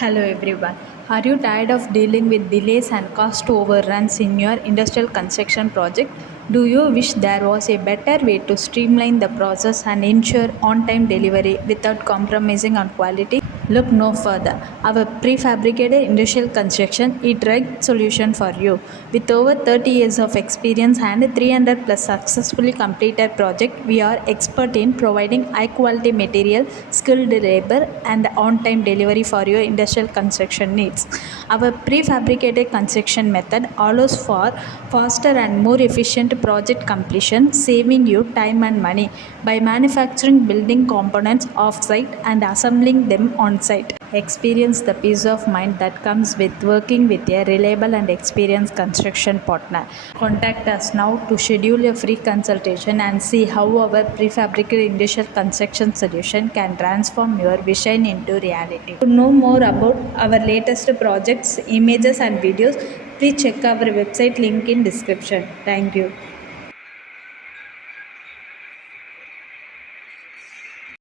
Hello everyone. Are you tired of dealing with delays and cost overruns in your industrial construction project? Do you wish there was a better way to streamline the process and ensure on time delivery without compromising on quality? Look no further. Our prefabricated industrial construction is the right solution for you. With over 30 years of experience and 300 plus successfully completed projects, we are expert in providing high quality material, skilled labor, and on time delivery for your industrial construction needs. Our prefabricated construction method allows for faster and more efficient project completion, saving you time and money by manufacturing building components off-site and assembling them on-site. Experience the peace of mind that comes with working with a reliable and experienced construction partner. Contact us now to schedule a free consultation and see how our prefabricated industrial construction solution can transform your vision into reality. To know more about our latest projects, images and videos, please check our website link in description. Thank you.